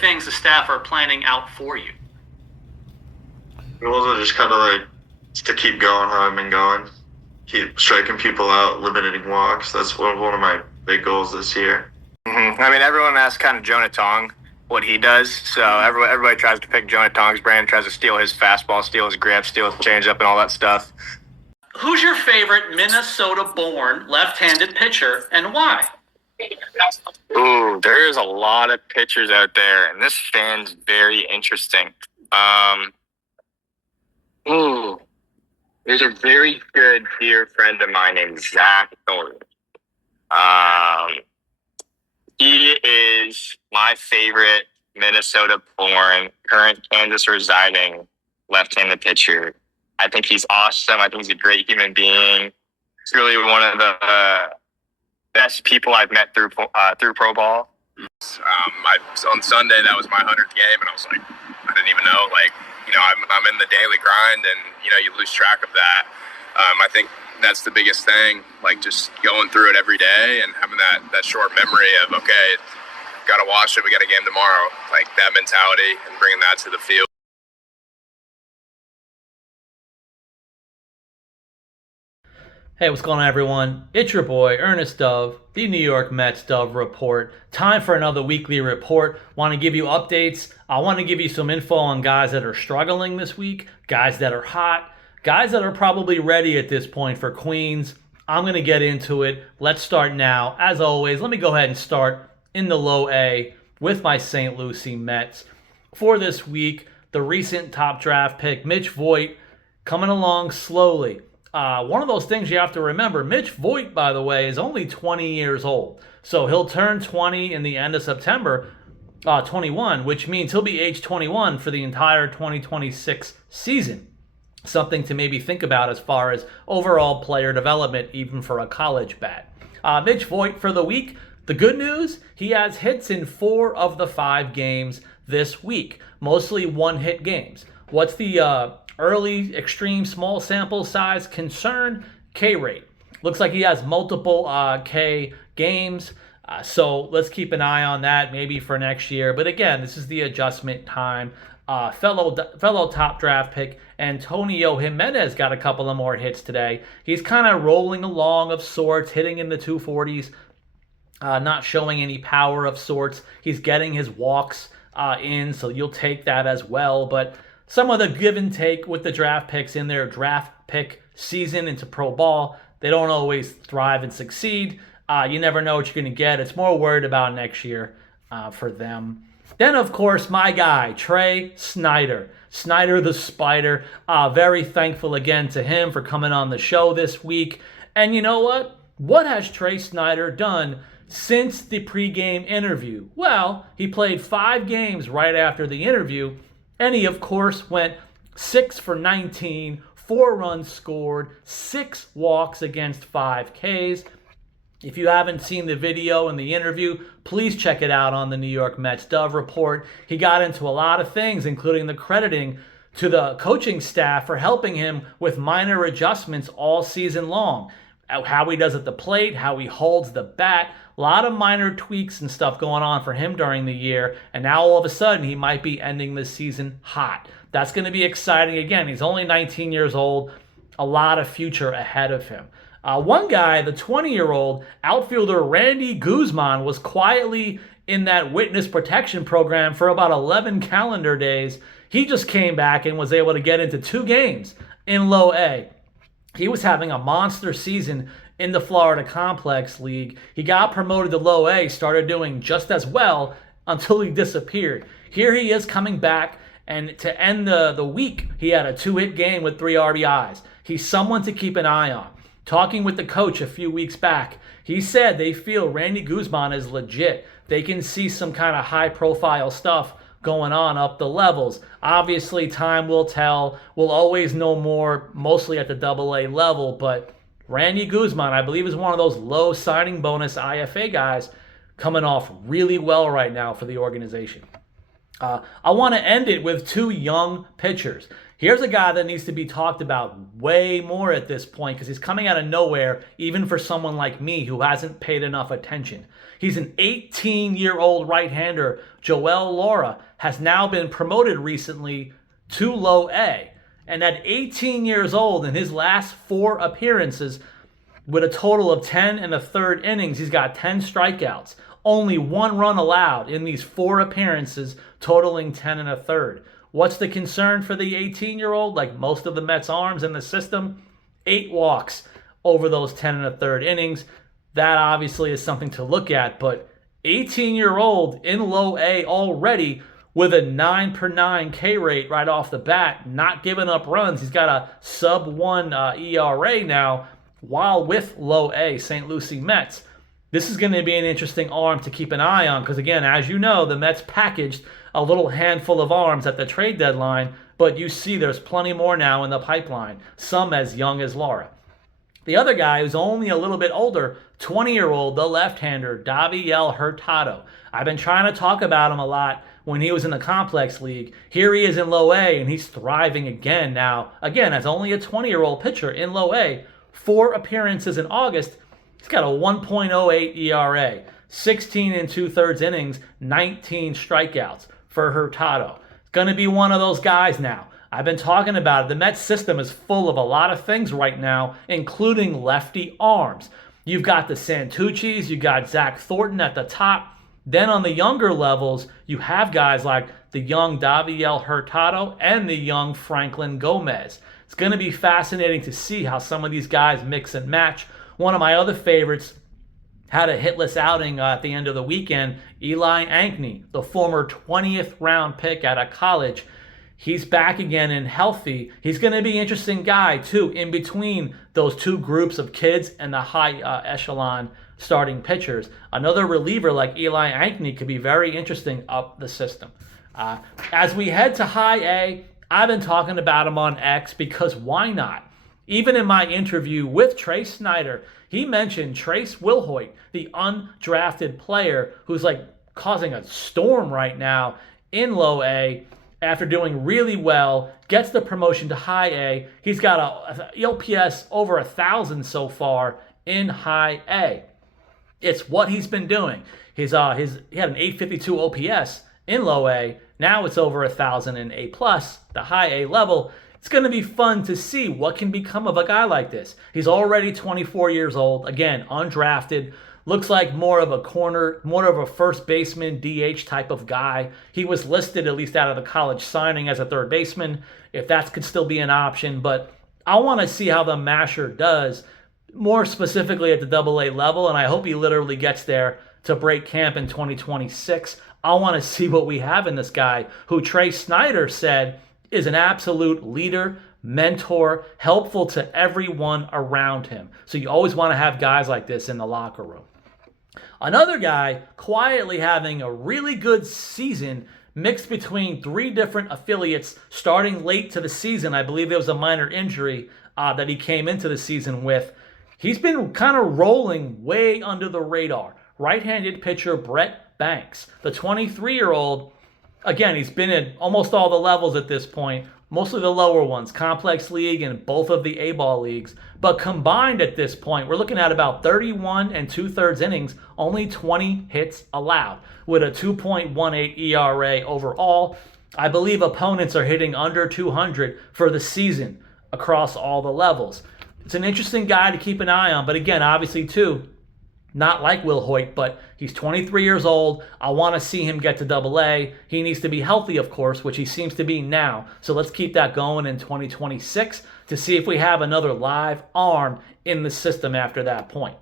things the staff are planning out for you? Goals are just kind of like to keep going how I've been going, keep striking people out, limiting walks. That's one of my big goals this year. I mean, everyone asks kind of Jonah Tong what he does. So everybody tries to pick Jonah Tong's brand, tries to steal his fastball, steal his grip, steal his changeup, and all that stuff. Who's your favorite Minnesota-born left-handed pitcher and why? Ooh, there's a lot of pitchers out there, and this fan's very interesting. There's a very good dear friend of mine named Zach Thornton. He is my favorite Minnesota-born, current Kansas residing left-handed pitcher. I think he's awesome. I think he's a great human being. He's really one of the best people I've met through pro ball. On Sunday, that was my 100th game, and I was like, I didn't even know. Like, I'm in the daily grind, and you lose track of that. I think that's the biggest thing. Like, just going through it every day and having that short memory of, okay, got to watch it. We got a game tomorrow. Like that mentality and bringing that to the field. Hey, what's going on, everyone? It's your boy, Ernest Dove, the New York Mets Dove Report. Time for another weekly report. Want to give you updates. I want to give you some info on guys that are struggling this week, guys that are hot, guys that are probably ready at this point for Queens. I'm going to get into it. Let's start now. As always, let me go ahead and start in the low A with my St. Lucie Mets. For this week, the recent top draft pick, Mitch Voigt, coming along slowly. One of those things you have to remember, Mitch Voigt, by the way, is only 20 years old. So he'll turn 20 in the end of September, 21, which means he'll be age 21 for the entire 2026 season. Something to maybe think about as far as overall player development, even for a college bat. Mitch Voigt for the week. The good news, he has hits in 4 of the 5 games this week. Mostly one-hit games. What's the early, extreme, small sample size concern? K rate. Looks like he has multiple K games. So let's keep an eye on that maybe for next year. But again, this is the adjustment time. Fellow top draft pick Antonio Jimenez got a couple of more hits today. He's kind of rolling along of sorts, hitting in the 240s, not showing any power of sorts. He's getting his walks in, so you'll take that as well. But some of the give and take with the draft picks in their draft pick season into pro ball, they don't always thrive and succeed. You never know what you're going to get. It's more worried about next year for them. Then, of course, my guy, Trey Snider. Snider the Spider. Very thankful again to him for coming on the show this week. And you know what? What has Trey Snider done since the pregame interview? Well, he played 5 games right after the interview. And he, of course, went 6 for 19, 4 runs scored, 6 walks against 5 Ks. If you haven't seen the video and the interview, please check it out on the New York Mets Dove Report. He got into a lot of things, including the crediting to the coaching staff for helping him with minor adjustments all season long. How he does at the plate, how he holds the bat, a lot of minor tweaks and stuff going on for him during the year, and now all of a sudden he might be ending the season hot. That's going to be exciting. Again, he's only 19 years old, a lot of future ahead of him. One guy, the 20-year-old outfielder Randy Guzman, was quietly in that witness protection program for about 11 calendar days. He just came back and was able to get into 2 games in low A. He was having a monster season in the Florida Complex League. He got promoted to low A, started doing just as well until he disappeared. Here he is coming back, and to end the week, he had a 2-hit game with 3 RBIs. He's someone to keep an eye on. Talking with the coach a few weeks back, he said they feel Randy Guzman is legit. They can see some kind of high-profile stuff going on up the levels. Obviously, time will tell. We'll always know more, mostly at the AA level, but Randy Guzman, I believe, is one of those low signing bonus IFA guys coming off really well right now for the organization. I want to end it with two young pitchers. Here's a guy that needs to be talked about way more at this point because he's coming out of nowhere, even for someone like me who hasn't paid enough attention. He's an 18-year-old right-hander. Joel Laura has now been promoted recently to low A. And at 18 years old, in his last 4 appearances, with a total of 10 and a third innings, he's got 10 strikeouts. Only 1 run allowed in these 4 appearances, totaling 10 and a third. What's the concern for the 18-year-old? Like most of the Mets' arms in the system, 8 walks over those 10 and a third innings. That obviously is something to look at, but 18-year-old in low A already with a 9/9 K rate right off the bat, not giving up runs. He's got a sub-1 ERA now while with low A St. Lucie Mets. This is going to be an interesting arm to keep an eye on because, again, as you know, the Mets packaged a little handful of arms at the trade deadline, but you see there's plenty more now in the pipeline, some as young as Laura. The other guy who's only a little bit older, 20-year-old, the left-hander, Daviel Hurtado. I've been trying to talk about him a lot when he was in the Complex League. Here he is in low A, and he's thriving again now. Again, as only a 20-year-old pitcher in low A, 4 appearances in August, he's got a 1.08 ERA, 16 and 2/3 innings, 19 strikeouts for Hurtado. It's going to be one of those guys now. I've been talking about it. The Mets system is full of a lot of things right now, including lefty arms. You've got the Santucci's, you've got Zach Thornton at the top. Then on the younger levels, you have guys like the young Daviel Hurtado and the young Franklin Gomez. It's going to be fascinating to see how some of these guys mix and match. One of my other favorites had a hitless outing at the end of the weekend. Eli Ankney, the former 20th round pick out of college. He's back again and healthy. He's going to be an interesting guy, too, in between those 2 groups of kids and the high echelon starting pitchers. Another reliever like Eli Ankney could be very interesting up the system. As we head to high A, I've been talking about him on X because why not? Even in my interview with Trace Snyder, he mentioned Trace Wilhoit, the undrafted player who's like causing a storm right now in low A. After doing really well, gets the promotion to high A. He's got a OPS over 1,000 so far in high A. It's what he's been doing. He had an 852 OPS in low A. Now it's over 1,000 in A+, the high A level. It's going to be fun to see what can become of a guy like this. He's already 24 years old. Again, undrafted. Looks like more of a first baseman, DH type of guy. He was listed, at least out of the college signing, as a third baseman, if that could still be an option. But I want to see how the masher does, more specifically at the AA level, and I hope he literally gets there to break camp in 2026. I want to see what we have in this guy, who Trace Snyder said is an absolute leader, mentor, helpful to everyone around him. So you always want to have guys like this in the locker room. Another guy quietly having a really good season mixed between 3 different affiliates starting late to the season. I believe there was a minor injury that he came into the season with. He's been kind of rolling way under the radar. Right-handed pitcher Brett Banks, the 23-year-old. Again, he's been in almost all the levels at this point, mostly the lower ones, Complex League and both of the A-ball leagues. But combined at this point, we're looking at about 31 and 2/3 innings, only 20 hits allowed, with a 2.18 ERA overall. I believe opponents are hitting under 200 for the season across all the levels. It's an interesting guy to keep an eye on, but again, obviously too, not like Wilhoit, but he's 23 years old. I want to see him get to AA. He needs to be healthy, of course, which he seems to be now. So let's keep that going in 2026 to see if we have another live arm in the system after that point.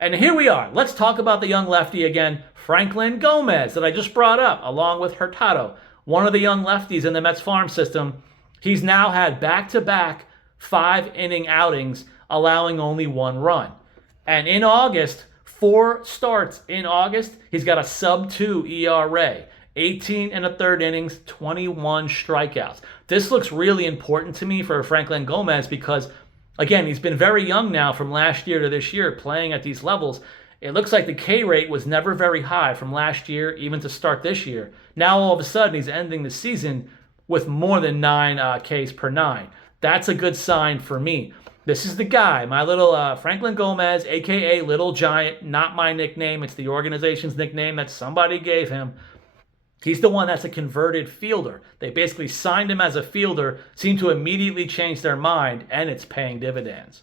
And here we are. Let's talk about the young lefty again, Franklin Gomez, that I just brought up, along with Hurtado, one of the young lefties in the Mets farm system. He's now had back-to-back 5-inning outings, allowing only 1 run. And in August, 4 starts in August, he's got a sub-2 ERA, 18 and a third innings, 21 strikeouts. This looks really important to me for Franklin Gomez because, again, he's been very young now from last year to this year playing at these levels. It looks like the K rate was never very high from last year, even to start this year. Now all of a sudden he's ending the season with more than 9 Ks per 9. That's a good sign for me. This is the guy, my little Franklin Gomez, aka Little Giant, not my nickname. It's the organization's nickname that somebody gave him. He's the one that's a converted fielder. They basically signed him as a fielder, seemed to immediately change their mind, and it's paying dividends.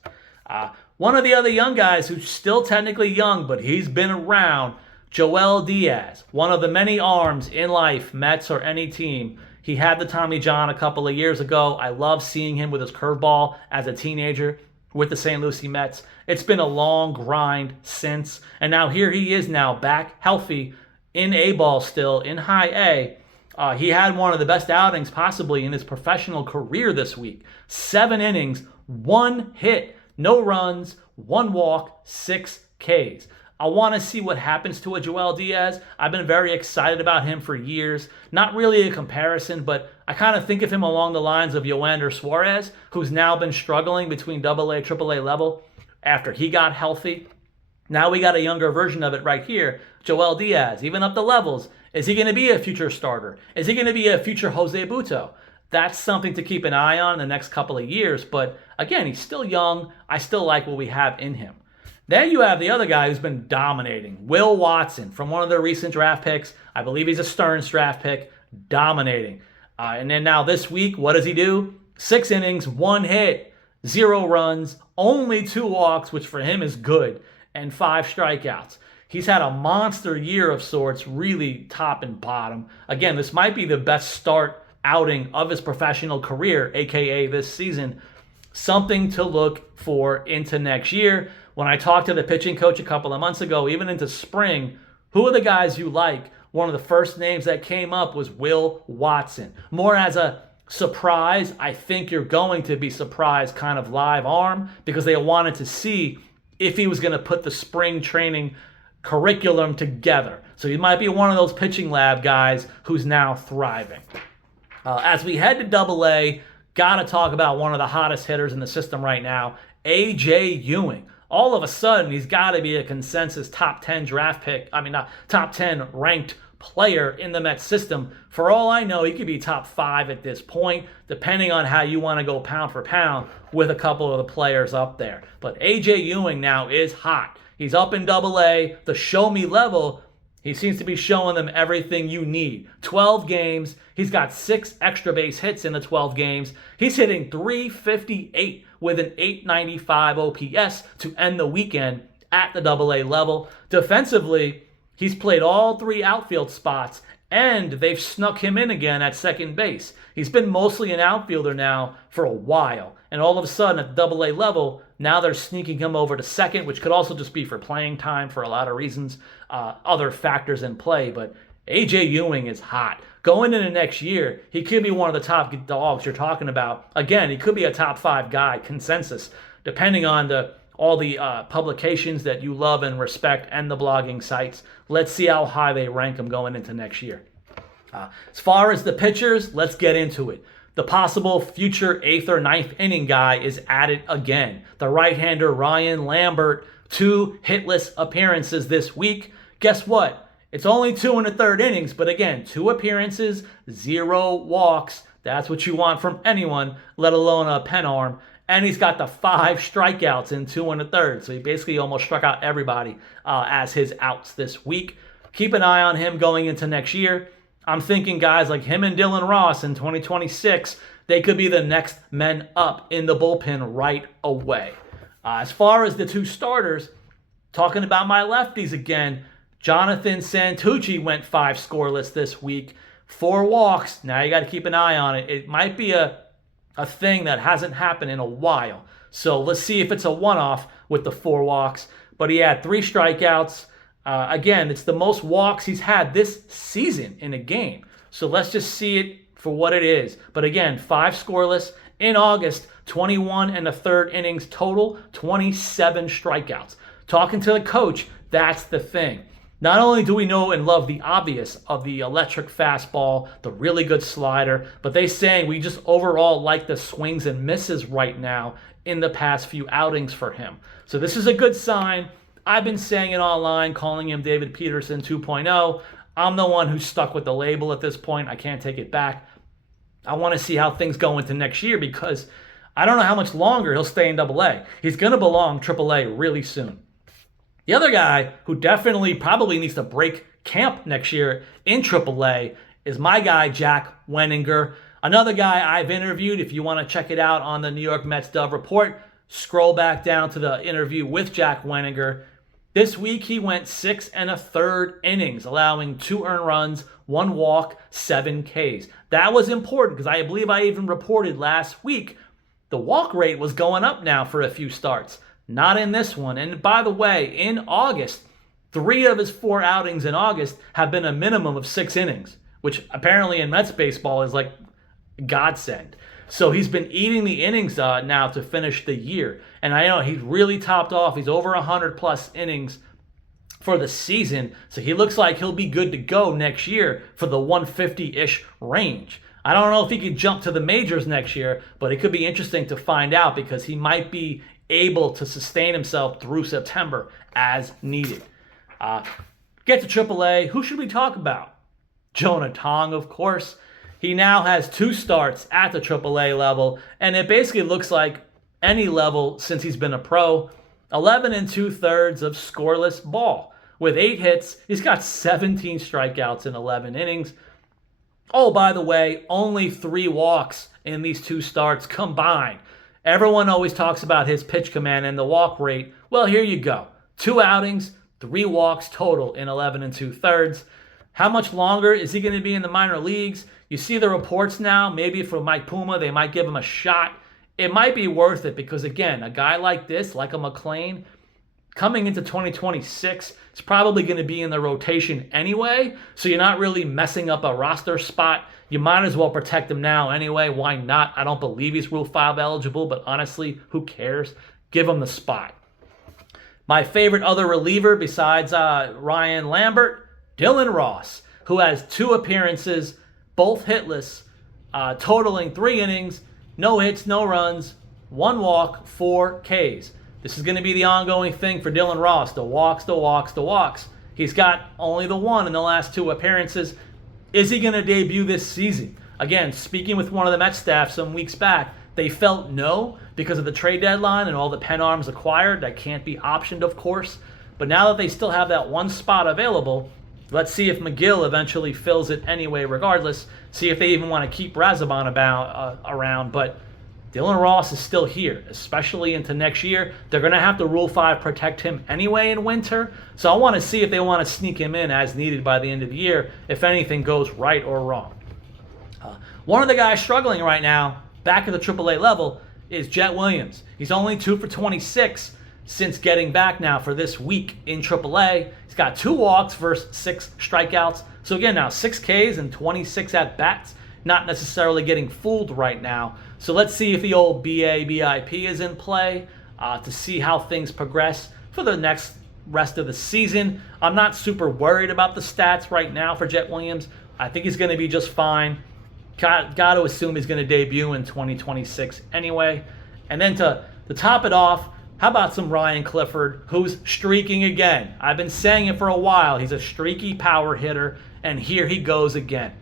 One of the other young guys who's still technically young, but he's been around, Joel Diaz, one of the many arms in life, Mets or any team. He had the Tommy John a couple of years ago. I love seeing him with his curveball as a teenager with the St. Lucie Mets. It's been a long grind since, and now here he is now back healthy in A-ball still, in high A. He had one of the best outings possibly in his professional career this week. 7 innings, 1 hit, no runs, 1 walk, 6 Ks. I want to see what happens to a Joel Diaz. I've been very excited about him for years. Not really a comparison, but I kind of think of him along the lines of Yoander Suarez, who's now been struggling between AA, AAA level after he got healthy. Now we got a younger version of it right here. Joel Diaz, even up the levels. Is he going to be a future starter? Is he going to be a future Jose Butto? That's something to keep an eye on in the next couple of years. But again, he's still young. I still like what we have in him. Then you have the other guy who's been dominating, Will Watson, from one of their recent draft picks. I believe he's a Stearns draft pick, dominating. And then now this week, what does he do? 6 innings, 1 hit, 0 runs, only 2 walks, which for him is good, and 5 strikeouts. He's had a monster year of sorts, really top and bottom. Again, this might be the best start outing of his professional career, aka this season. Something to look for into next year. When I talked to the pitching coach a couple of months ago, even into spring, who are the guys you like? One of the first names that came up was Will Watson. More as a surprise, I think you're going to be surprised kind of live arm, because they wanted to see if he was going to put the spring training curriculum together. So he might be one of those pitching lab guys who's now thriving. As we head to AA, got to talk about one of the hottest hitters in the system right now, A.J. Ewing. All of a sudden, he's got to be a consensus top 10 draft pick. Not top 10 ranked player in the Mets system. For all I know, he could be top 5 at this point, depending on how you want to go pound for pound with a couple of the players up there. But A.J. Ewing now is hot. He's up in AA, the show me level. He seems to be showing them everything you need. 12 games. He's got 6 extra base hits in the 12 games. He's hitting .358 with an .895 OPS to end the weekend at the AA level. Defensively, he's played all 3 outfield spots, and they've snuck him in again at second base. He's been mostly an outfielder now for a while, and all of a sudden at the AA level, now they're sneaking him over to second, which could also just be for playing time for a lot of reasons, other factors in play. But A.J. Ewing is hot. Going into next year, he could be one of the top dogs you're talking about. Again, he could be a top 5 guy, consensus, depending on all the publications that you love and respect and the blogging sites. Let's see how high they rank him going into next year. As far as the pitchers, let's get into it. The possible future 8th or 9th inning guy is at it again. The right-hander Ryan Lambert, 2 hitless appearances this week. Guess what? It's only 2 1/3 innings, but again, 2 appearances, 0 walks. That's what you want from anyone, let alone a pen arm. And he's got the 5 strikeouts in 2 1/3. So he basically almost struck out everybody as his outs this week. Keep an eye on him going into next year. I'm thinking guys like him and Dylan Ross in 2026, they could be the next men up in the bullpen right away. As far as the 2 starters, talking about my lefties again, Jonathan Santucci went 5 scoreless this week, 4 walks. Now you got to keep an eye on it. It might be a thing that hasn't happened in a while. So let's see if it's a one-off with the 4 walks. But he had 3 strikeouts. Again, it's the most walks he's had this season in a game. So let's just see it for what it is. But again, 5 scoreless in August, 21 1/3 innings total, 27 strikeouts. Talking to the coach, that's the thing. Not only do we know and love the obvious of the electric fastball, the really good slider, but they saying we just overall like the swings and misses right now in the past few outings for him. So this is a good sign. I've been saying it online, calling him David Peterson 2.0. I'm the one who's stuck with the label at this point. I can't take it back. I want to see how things go into next year because I don't know how much longer he'll stay in AA. He's going to belong AAA really soon. The other guy who definitely probably needs to break camp next year in AAA is my guy, Jack Wenninger. Another guy I've interviewed. If you want to check it out on the New York Mets Dove Report, scroll back down to the interview with Jack Wenninger. This week, he went 6 1/3 innings, allowing 2 earned runs, 1 walk, 7 Ks. That was important because I believe I even reported last week the walk rate was going up now for a few starts. Not in this one. And by the way, in August, 3 of his 4 outings in August have been a minimum of 6 innings, which apparently in Mets baseball is like godsend. So he's been eating the innings now to finish the year. And I know he's really topped off. He's over 100 plus innings for the season. So he looks like he'll be good to go next year for the 150-ish range. I don't know if he could jump to the majors next year, but it could be interesting to find out because he might be able to sustain himself through September as needed. Get to AAA. Who should we talk about? Jonah Tong, of course. He now has 2 starts at the AAA level, and it basically looks like any level since he's been a pro. 11 2/3 of scoreless ball. With 8 hits, he's got 17 strikeouts in 11 innings. Oh, by the way, only 3 walks in these 2 starts combined. Everyone always talks about his pitch command and the walk rate. Well, here you go. 2 outings, 3 walks total in 11 2/3. How much longer is he going to be in the minor leagues? You see the reports now, maybe for Mike Puma, they might give him a shot. It might be worth it because, again, a guy like this, like a McLean, coming into 2026, is probably going to be in the rotation anyway, so you're not really messing up a roster spot. You might as well protect him now anyway. Why not? I don't believe he's Rule 5 eligible, but honestly, who cares? Give him the spot. My favorite other reliever besides Ryan Lambert, Dylan Ross, who has 2 appearances, both hitless, totaling 3 innings, no hits, no runs, 1 walk, 4 Ks. This is going to be the ongoing thing for Dylan Ross, the walks, the walks, the walks. He's got only the 1 in the last 2 appearances. Is he going to debut this season? Again, speaking with one of the Mets staff some weeks back, they felt no because of the trade deadline and all the pen arms acquired. That can't be optioned, of course. But now that they still have that 1 spot available, let's see if McGill eventually fills it anyway regardless. See if they even want to keep Razabon around. But Dylan Ross is still here, especially into next year. They're going to have to Rule 5 protect him anyway in winter. So I want to see if they want to sneak him in as needed by the end of the year, if anything goes right or wrong. One of the guys struggling right now, back at the AAA level, is Jet Williams. He's only 2 for 26 since getting back now for this week in AAA. He's got 2 walks versus 6 strikeouts. So again, now 6 Ks and 26 at-bats. Not necessarily getting fooled right now. So let's see if the old BIP is in play to see how things progress for the next rest of the season. I'm not super worried about the stats right now for Jet Williams. I think he's going to be just fine. Got to assume he's going to debut in 2026 anyway. And then to top it off, how about some Ryan Clifford, who's streaking again? I've been saying it for a while. He's a streaky power hitter, and here he goes again.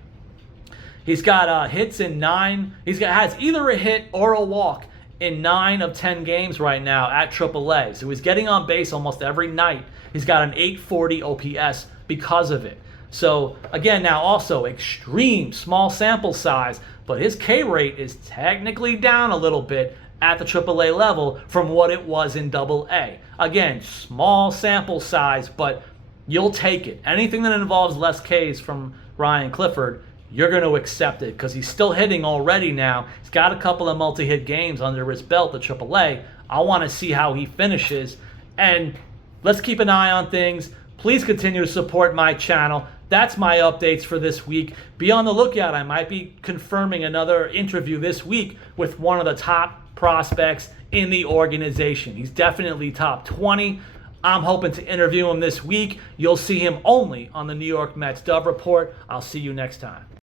He's got hits in 9. Has either a hit or a walk in 9 of 10 games right now at AAA. So he's getting on base almost every night. He's got an 840 OPS because of it. So again, now also extreme small sample size, but his K rate is technically down a little bit at the AAA level from what it was in AA. Again, small sample size, but you'll take it. Anything that involves less Ks from Ryan Clifford, you're going to accept it because he's still hitting already now. He's got a couple of multi-hit games under his belt at AAA. I want to see how he finishes. And let's keep an eye on things. Please continue to support my channel. That's my updates for this week. Be on the lookout. I might be confirming another interview this week with one of the top prospects in the organization. He's definitely top 20. I'm hoping to interview him this week. You'll see him only on the New York Mets Dove Report. I'll see you next time.